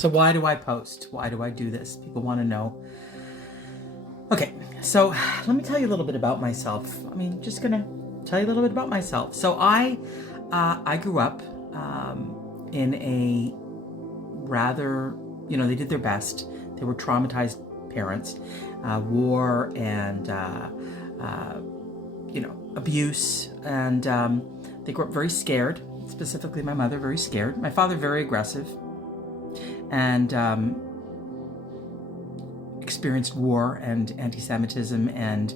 So why do I post? Why do I do this? People want to know. Okay, so let me tell you a little bit about myself. Just gonna tell you a little bit about myself. So I grew up in a rather, they did their best. They were traumatized parents, war and abuse, and they grew up very scared. Specifically, my mother very scared. My father very aggressive, and experienced war and anti-Semitism, and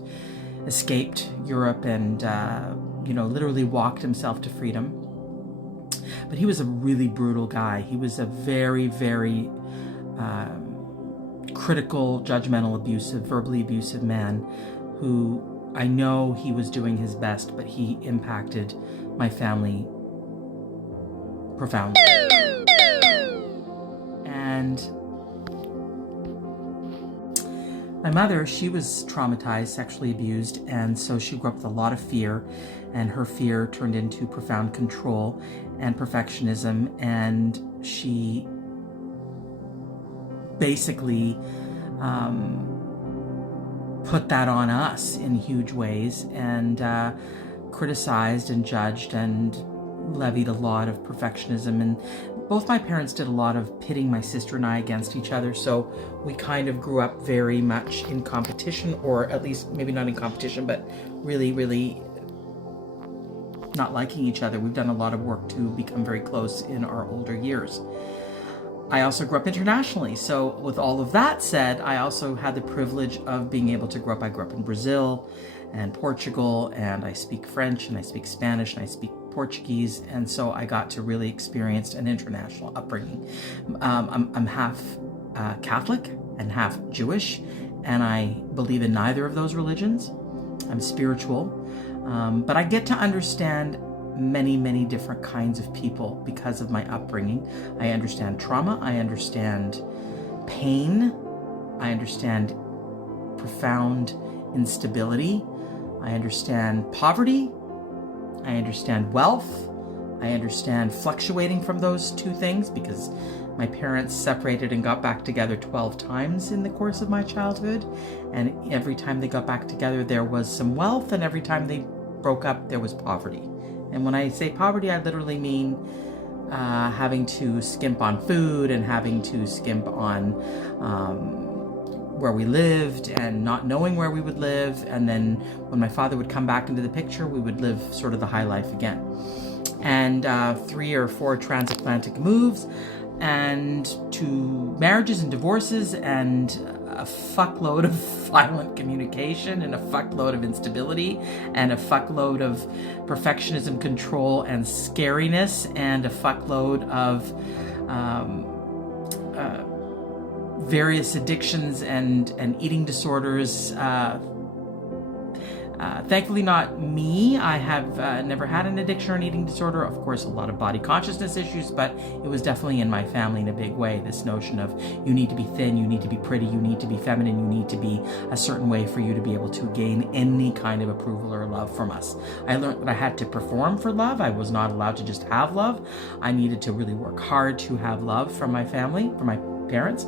escaped Europe, and literally walked himself to freedom. But he was a really brutal guy. He was a very, very critical, judgmental, abusive, verbally abusive man who, I know he was doing his best, but he impacted my family profoundly. And my mother, she was traumatized, sexually abused, and so she grew up with a lot of fear, and her fear turned into profound control and perfectionism, and she basically put that on us in huge ways, and criticized and judged and levied a lot of perfectionism. And both my parents did a lot of pitting my sister and I against each other, so we kind of grew up very much in competition, or at least maybe not in competition, but really, really not liking each other. We've done a lot of work to become very close in our older years. I also grew up internationally, so with all of that said, I also had the privilege of being able to grow up. I grew up in Brazil and Portugal, and I speak French, and I speak Spanish, and I speak Portuguese, and so I got to really experience an international upbringing. I'm half Catholic and half Jewish, and I believe in neither of those religions. I'm spiritual, but I get to understand many, many different kinds of people because of my upbringing. I understand trauma, I understand pain, I understand profound instability, I understand poverty, I understand wealth, I understand fluctuating from those two things, because my parents separated and got back together 12 times in the course of my childhood, and every time they got back together there was some wealth, and every time they broke up there was poverty. And when I say poverty, I literally mean having to skimp on food, and having to skimp on where we lived, and not knowing where we would live. And then when my father would come back into the picture, we would live sort of the high life again. And 3 or 4 transatlantic moves, and 2 marriages and divorces, and a fuckload of violent communication, and a fuckload of instability, and a fuckload of perfectionism, control, and scariness, and a fuckload of various addictions and eating disorders. Thankfully not me. I have never had an addiction or an eating disorder. Of course, a lot of body consciousness issues, but it was definitely in my family in a big way. This notion of you need to be thin, you need to be pretty, you need to be feminine, you need to be a certain way for you to be able to gain any kind of approval or love from us. I learned that I had to perform for love. I was not allowed to just have love. I needed to really work hard to have love from my family, from my parents.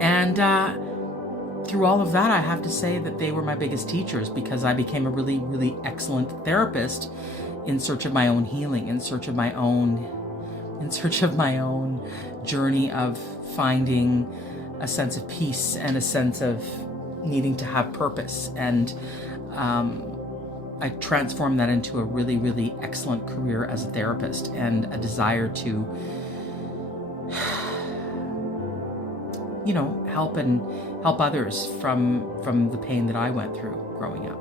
And through all of that, I have to say that they were my biggest teachers, because I became a really, really excellent therapist in search of my own healing, in search of my own journey of finding a sense of peace and a sense of needing to have purpose. And I transformed that into a really, really excellent career as a therapist, and a desire to help others from the pain that I went through growing up.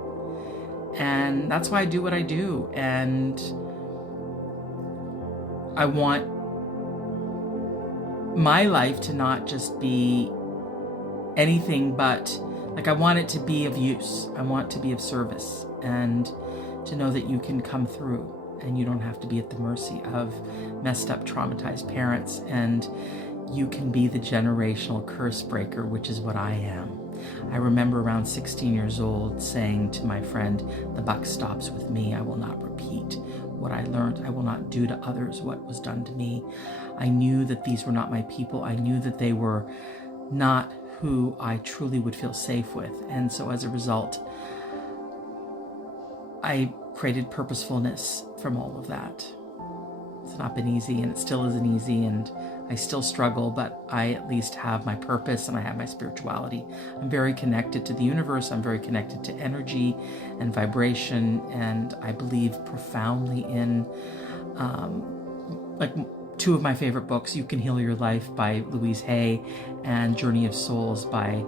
And that's why I do what I do. And I want my life to not just be anything but, I want it to be of use. I want to be of service, and to know that you can come through, and you don't have to be at the mercy of messed up, traumatized parents, and you can be the generational curse breaker, which is what I am. I remember around 16 years old saying to my friend, "The buck stops with me. I will not repeat what I learned. I will not do to others what was done to me. I knew that these were not my people. I knew that they were not who I truly would feel safe with. And so as a result, I created purposefulness from all of that. It's not been easy, and it still isn't easy, and I still struggle, but I at least have my purpose and I have my spirituality. I'm very connected to the universe. I'm very connected to energy and vibration, and I believe profoundly in, like, two of my favorite books, You Can Heal Your Life by Louise Hay and Journey of Souls by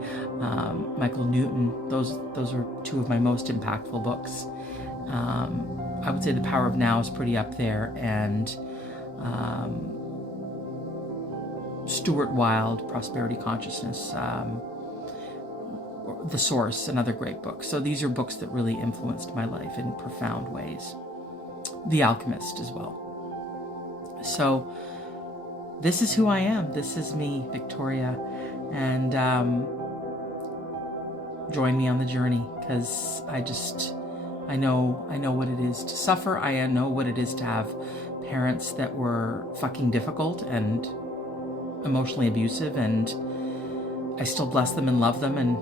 Michael Newton. Those are two of my most impactful books. I would say The Power of Now is pretty up there, and Stuart Wilde, Prosperity Consciousness, The Source, another great book. So these are books that really influenced my life in profound ways. The Alchemist as well. So this is who I am. This is me, Victoria. And join me on the journey, because I know what it is to suffer. I know what it is to have parents that were fucking difficult and emotionally abusive, and I still bless them and love them, and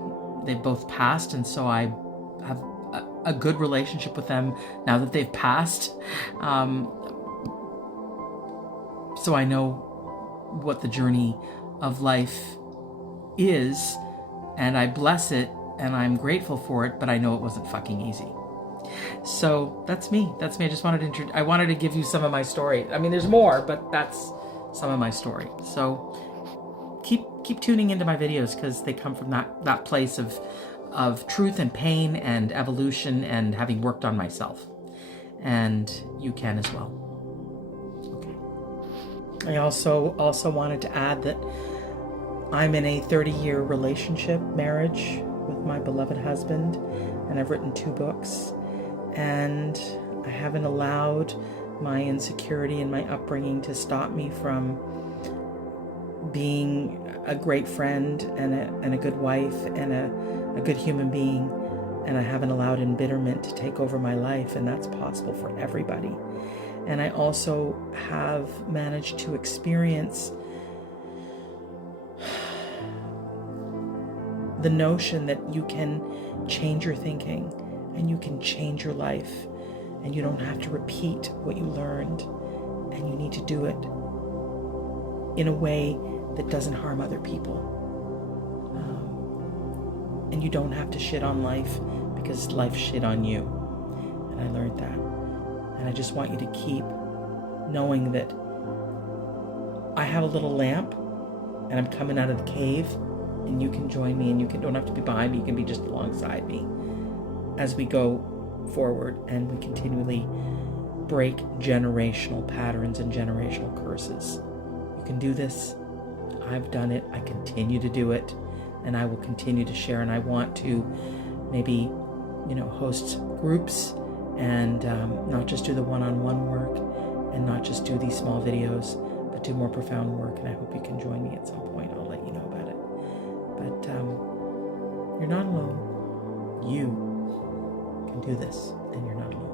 they've both passed, and so I have a good relationship with them now that they've passed. So I know what the journey of life is, and I bless it, and I'm grateful for it, but I know it wasn't fucking easy. So that's me. I just wanted to I wanted to give you some of my story. I mean, there's more, but that's some of my story. So keep tuning into my videos, because they come from that place of truth and pain and evolution and having worked on myself. And you can as well. Okay. I also wanted to add that I'm in a 30-year relationship, marriage with my beloved husband, and I've written 2 books. And I haven't allowed my insecurity and my upbringing to stop me from being a great friend and a good wife and a good human being. And I haven't allowed embitterment to take over my life, and that's possible for everybody. And I also have managed to experience the notion that you can change your thinking, and you can change your life, and you don't have to repeat what you learned, and you need to do it in a way that doesn't harm other people. And you don't have to shit on life because life shit on you. And I learned that. And I just want you to keep knowing that I have a little lamp, and I'm coming out of the cave, and you can join me, and you don't have to be behind me, you can be just alongside me as we go forward and we continually break generational patterns and generational curses. You can do this. I've done it. I continue to do it, and I will continue to share. And I want to maybe, host groups and not just do the one-on-one work and not just do these small videos, but do more profound work. And I hope you can join me at some point. I'll let you know about it. But you're not alone. You can do this, and you're not alone.